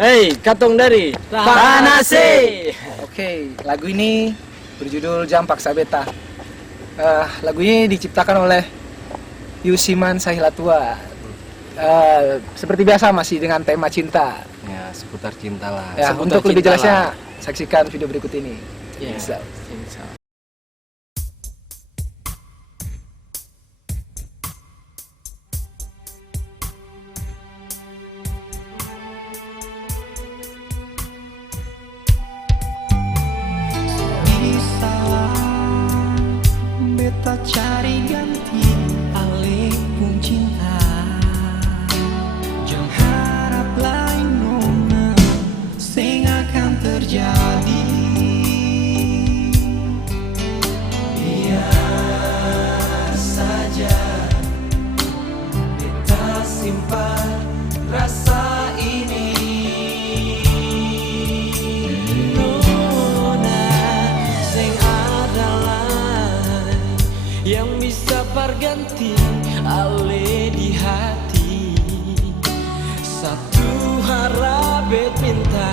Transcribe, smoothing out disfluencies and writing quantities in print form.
Hei, katong dari Tanase. Oke, lagu ini berjudul Jam Paksa Beta. Lagu ini diciptakan oleh Yusiman Sahilatua. Seperti biasa masih dengan tema cinta. Ya, seputar cinta lah. Ya, Seputar untuk lebih cinta jelasnya lah. saksikan video berikut ini. Ya. Bisa. Beta cari ganti alih pun cinta. Jangan harap lain nona sing akan terjadi. Biar saja beta simpan rasa ini. Nona sing adalah yang bisa berganti ale di hati. Satu harap minta